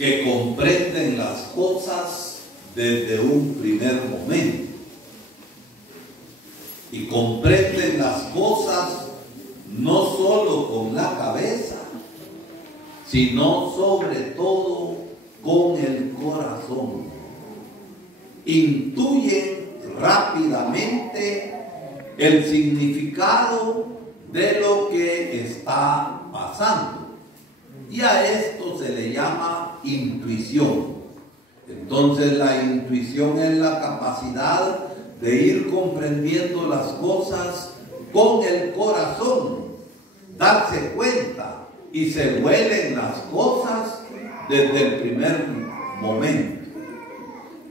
que comprenden las cosas desde un primer momento. Y comprenden las cosas no solo con la cabeza, sino sobre todo con el corazón. Intuyen rápidamente el significado de lo que está pasando. Y a esto se le llama intuición. Entonces la intuición es la capacidad de ir comprendiendo las cosas con el corazón, darse cuenta y se huelen las cosas desde el primer momento.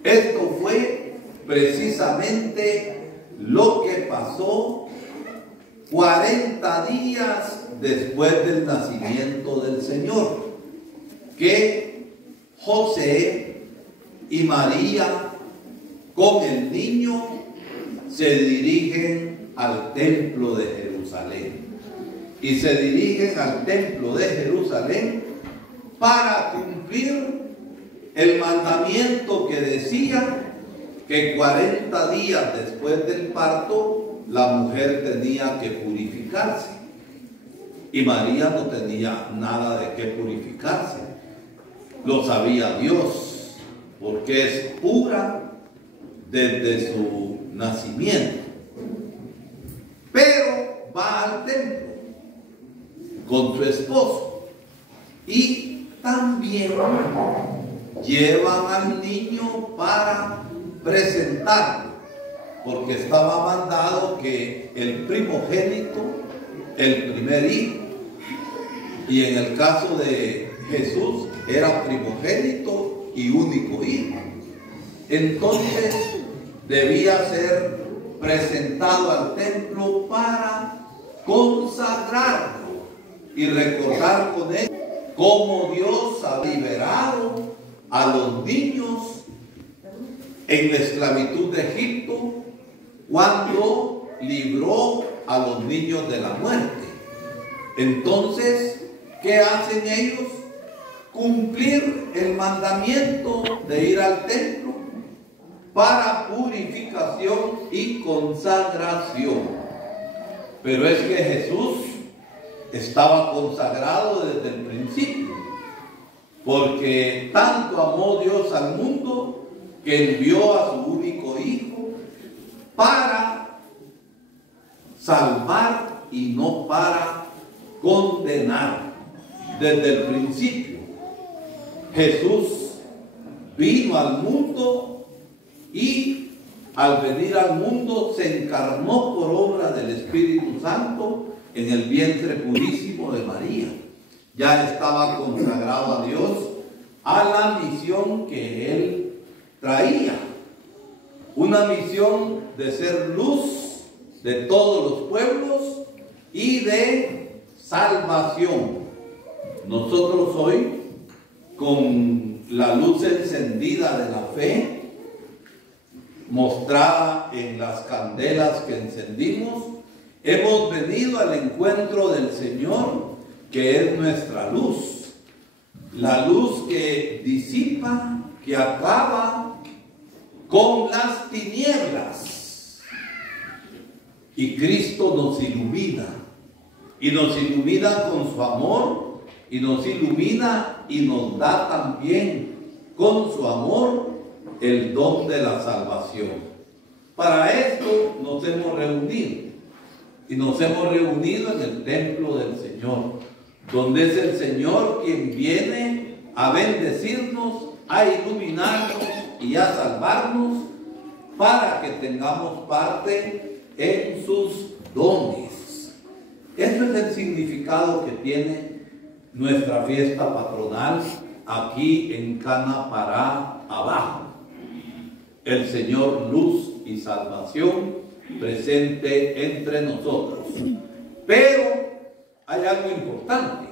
Esto fue precisamente lo que pasó 40 días después del nacimiento del Señor, que José y María con el niño se dirigen al templo de Jerusalén. Y se dirigen al templo de Jerusalén para cumplir el mandamiento que decía que 40 días después del parto la mujer tenía que purificarse. Y María no tenía nada de qué purificarse. Lo sabía Dios, porque es pura desde su nacimiento. Pero va al templo con su esposo y también llevan al niño para presentarlo, porque estaba mandado que el primogénito, el primer hijo, y en el caso de Jesús era primogénito y único hijo, entonces debía ser presentado al templo para consagrarlo y recordar con él cómo Dios ha liberado a los niños en la esclavitud de Egipto cuando libró a los niños de la muerte. Entonces, ¿qué hacen ellos? Cumplir el mandamiento de ir al templo para purificación y consagración. Pero es que Jesús estaba consagrado desde el principio, porque tanto amó Dios al mundo que envió a su único hijo para salvar y no para condenar. Desde el principio Jesús vino al mundo y al venir al mundo se encarnó por obra del Espíritu Santo en el vientre purísimo de María. Ya estaba consagrado a Dios, a la misión que Él traía. Una misión de ser luz de todos los pueblos y de salvación. Nosotros hoy, con la luz encendida de la fe, mostrada en las candelas que encendimos, hemos venido al encuentro del Señor, que es nuestra luz. La luz que disipa, que acaba con las tinieblas. Y Cristo nos ilumina. Y nos ilumina con su amor. Y nos ilumina y nos da también con su amor el don de la salvación. Para esto nos hemos reunido. Y nos hemos reunido en el templo del Señor, donde es el Señor quien viene a bendecirnos, a iluminarnos y a salvarnos para que tengamos parte en sus dones. Este es el significado que tiene nuestra fiesta patronal aquí en Canapará abajo. El Señor luz y salvación presente entre nosotros. Pero hay algo importante.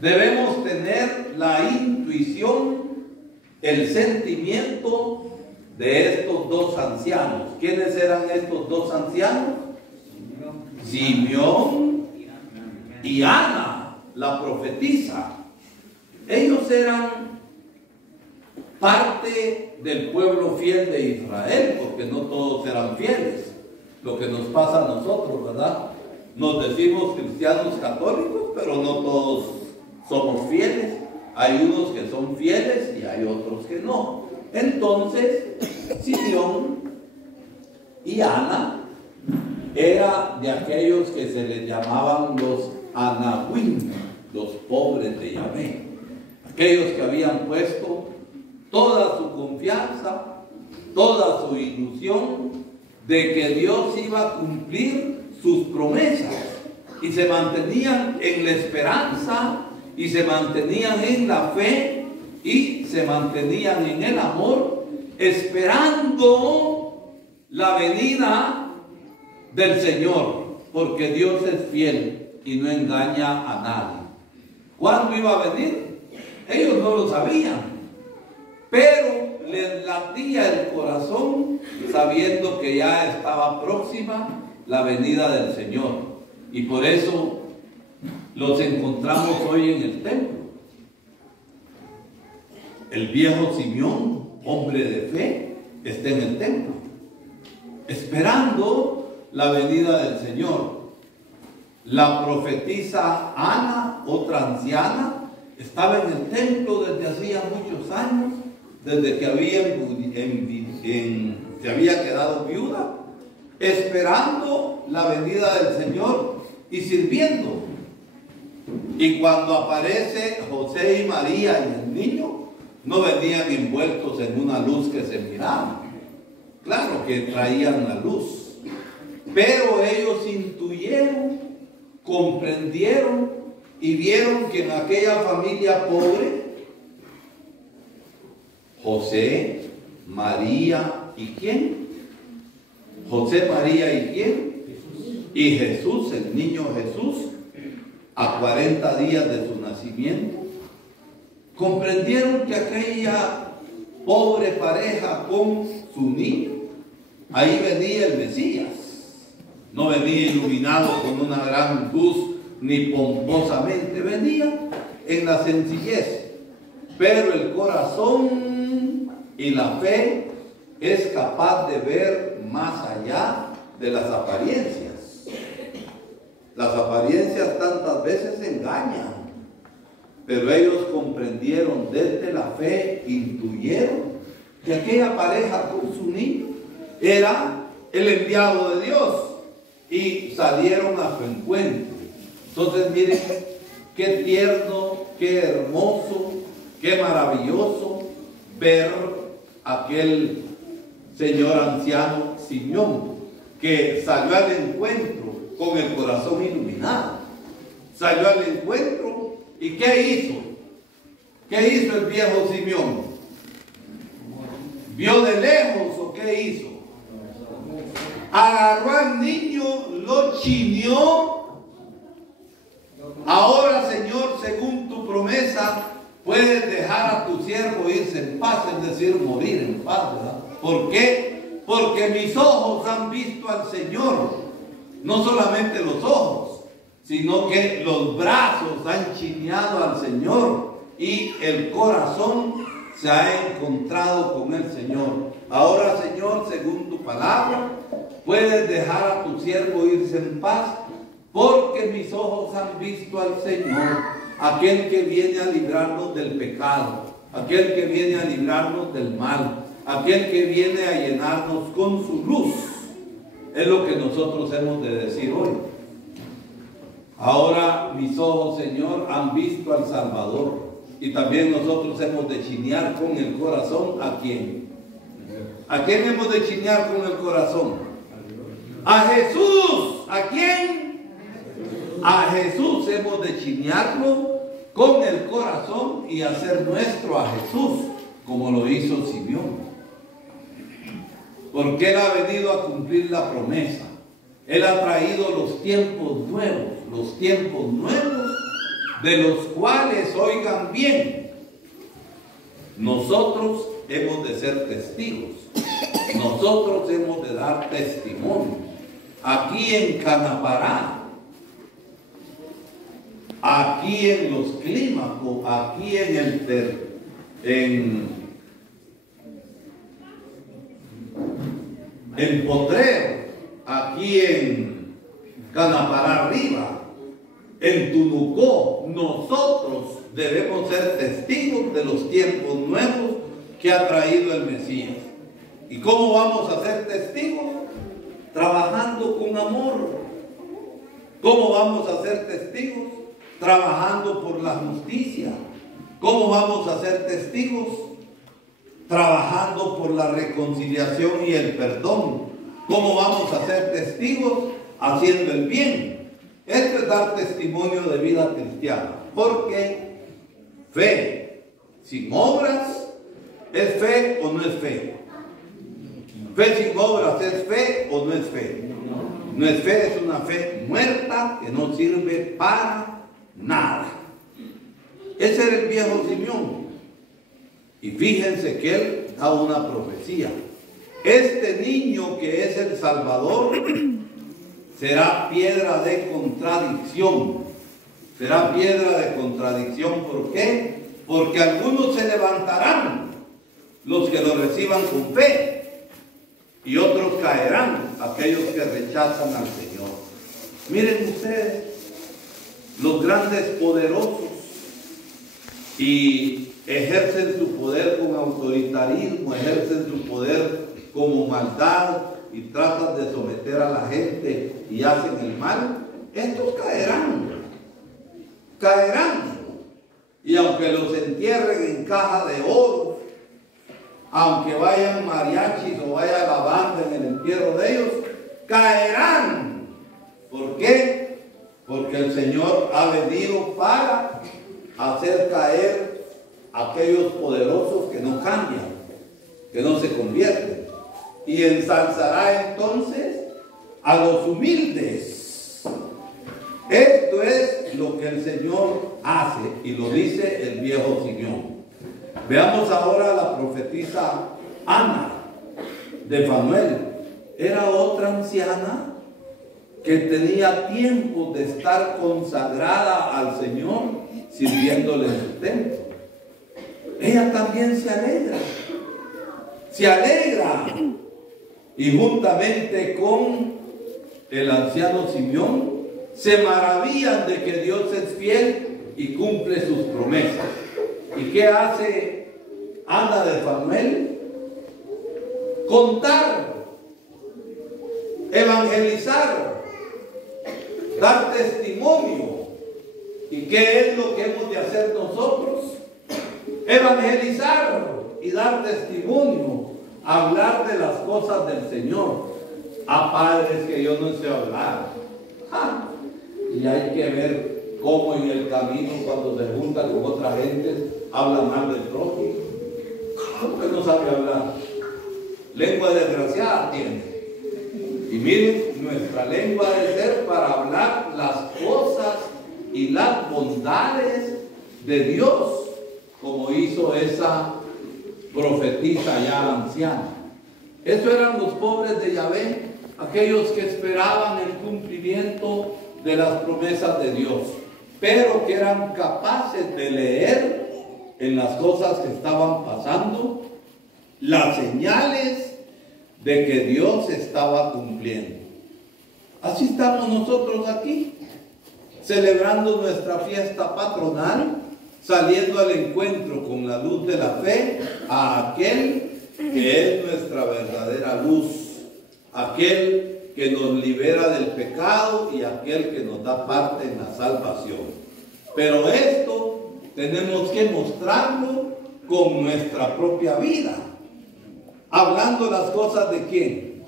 Debemos tener la intuición, el sentimiento de estos dos ancianos. ¿Quiénes eran estos dos ancianos? Simeón y Ana, la profetisa. Ellos eran parte del pueblo fiel de Israel, porque no todos eran fieles. Lo que nos pasa a nosotros, ¿verdad? Nos decimos cristianos católicos, pero no todos somos fieles. Hay unos que son fieles y hay otros que no. Entonces, Simeón y Ana era de aquellos que se les llamaban los Anahuim, los pobres de Yahvé. Aquellos que habían puesto toda su confianza, toda su ilusión de que Dios iba a cumplir sus promesas, y se mantenían en la esperanza, y se mantenían en la fe, y se mantenían en el amor, esperando la venida del Señor, porque Dios es fiel y no engaña a nadie. ¿Cuándo iba a venir? Ellos no lo sabían, pero les latía el corazón sabiendo que ya estaba próxima la venida del Señor, y por eso los encontramos hoy en el templo. El viejo Simeón, hombre de fe, está en el templo, esperando la venida del Señor. La profetisa Ana, otra anciana, estaba en el templo desde hacía muchos años, desde que se había quedado viuda, esperando la venida del Señor y sirviendo. Y cuando aparece José y María y el niño, no venían envueltos en una luz que se miraba. Claro que traían la luz, pero ellos intuyeron, comprendieron y vieron que en aquella familia pobre, José, María y ¿quién? José, María y ¿quién? Y Jesús, el niño Jesús, a 40 días de su nacimiento, comprendieron que aquella pobre pareja con su niño, ahí venía el Mesías. No venía iluminado con una gran luz ni pomposamente, venía en la sencillez, pero el corazón y la fe es capaz de ver más allá de las apariencias. Las apariencias tantas veces engañan, pero ellos comprendieron desde la fe, intuyeron que aquella pareja con su niño era el enviado de Dios y salieron a su encuentro. Entonces miren qué tierno, qué hermoso, qué maravilloso ver aquel señor anciano Simeón, que salió al encuentro con el corazón iluminado. Salió al encuentro y ¿qué hizo? ¿Qué hizo el viejo Simeón? ¿Vio de lejos o qué hizo? Agarró al niño, lo chineó. Ahora, Señor, según tu promesa, puedes dejar a tu siervo irse en paz, es decir, morir en paz, ¿verdad? ¿Por qué? Porque mis ojos han visto al Señor. No solamente los ojos, sino que los brazos han chineado al Señor y el corazón se ha encontrado con el Señor. Ahora, Señor, según tu palabra, puedes dejar a tu siervo irse en paz, porque mis ojos han visto al Señor, aquel que viene a librarnos del pecado, aquel que viene a librarnos del mal, aquel que viene a llenarnos con su luz. Es lo que nosotros hemos de decir hoy. Ahora mis ojos, Señor, han visto al Salvador. Y también nosotros hemos de chinear con el corazón. ¿A quién? ¿A quién hemos de chinear con el corazón? A Jesús. ¿A quién? A Jesús hemos de chinearlo con el corazón y hacer nuestro a Jesús, como lo hizo Simeón. Porque Él ha venido a cumplir la promesa. Él ha traído los tiempos nuevos de los cuales, oigan bien, nosotros hemos de ser testigos. Nosotros hemos de dar testimonio. Aquí en Canapará, aquí en los Clímacos, aquí en Potrero, aquí en Canapará Arriba, en Tunucó, nosotros debemos ser testigos de los tiempos nuevos que ha traído el Mesías. ¿Y cómo vamos a ser testigos? Trabajando con amor. ¿Cómo vamos a ser testigos? Trabajando por la justicia. ¿Cómo vamos a ser testigos? Trabajando por la reconciliación y el perdón. ¿Cómo vamos a ser testigos? Haciendo el bien. Esto es dar testimonio de vida cristiana. Porque fe sin obras ¿es fe o no es fe? Fe sin obras ¿es fe o no es fe? No es fe, es una fe muerta que no sirve para nada. Ese era el viejo Simeón. Y fíjense que él da una profecía. Este niño que es el Salvador será piedra de contradicción. Será piedra de contradicción. ¿Por qué? Porque algunos se levantarán, los que lo reciban con fe, y otros caerán, aquellos que rechazan al Señor. Miren ustedes, los grandes poderosos y ejercen su poder con autoritarismo, ejercen su poder como maldad y tratan de someter a la gente y hacen el mal. Estos caerán. Y aunque los entierren en caja de oro, aunque vayan mariachis o vaya la banda en el entierro de ellos, caerán. ¿Por qué? Porque el Señor ha venido para hacer caer a aquellos poderosos que no cambian, que no se convierten, y ensalzará entonces a los humildes. Esto es lo que el Señor hace, y lo dice el viejo Simeón. Veamos ahora a la profetisa Ana de Fanuel. Era otra anciana que tenía tiempo de estar consagrada al Señor, sirviéndole en su templo. Ella también se alegra, y juntamente con el anciano Simeón se maravillan de que Dios es fiel y cumple sus promesas. ¿Y qué hace Ana de Fanuel? Contar, evangelizar, dar testimonio. ¿Y qué es lo que hemos de hacer nosotros? Evangelizar y dar testimonio, hablar de las cosas del Señor. A padres que yo no sé hablar. Y hay que ver cómo en el camino, cuando se junta con otra gente, habla mal del prójimo. Porque no sabe hablar. Lengua desgraciada tiene. Y miren, nuestra lengua debe ser para hablar las cosas y las bondades de Dios, como hizo esa profetisa ya anciana. Eso eran los pobres de Yahvé, aquellos que esperaban el cumplimiento de las promesas de Dios, pero que eran capaces de leer en las cosas que estaban pasando las señales de que Dios estaba cumpliendo. Así estamos nosotros aquí, celebrando nuestra fiesta patronal, saliendo al encuentro con la luz de la fe a aquel que es nuestra verdadera luz, aquel que nos libera del pecado y aquel que nos da parte en la salvación. Pero esto tenemos que mostrarlo con nuestra propia vida. Hablando las cosas de ¿quién?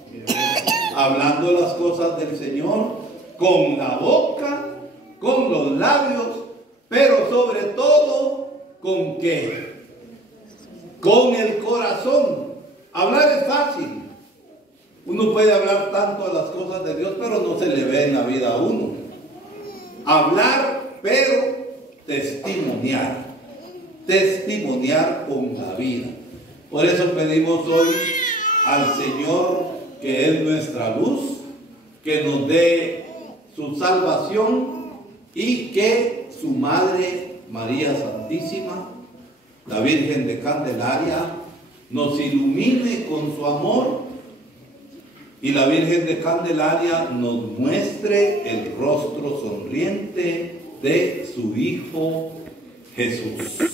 Hablando las cosas del Señor con la boca, con los labios, pero sobre todo ¿con qué? Con el corazón. Hablar es fácil. Uno puede hablar tanto de las cosas de Dios, pero no se le ve en la vida a uno. Hablar, pero testimoniar. Testimoniar con la vida. Por eso pedimos hoy al Señor, que es nuestra luz, que nos dé su salvación y que su Madre María Santísima, la Virgen de Candelaria, nos ilumine con su amor y la Virgen de Candelaria nos muestre el rostro sonriente de su Hijo Jesús.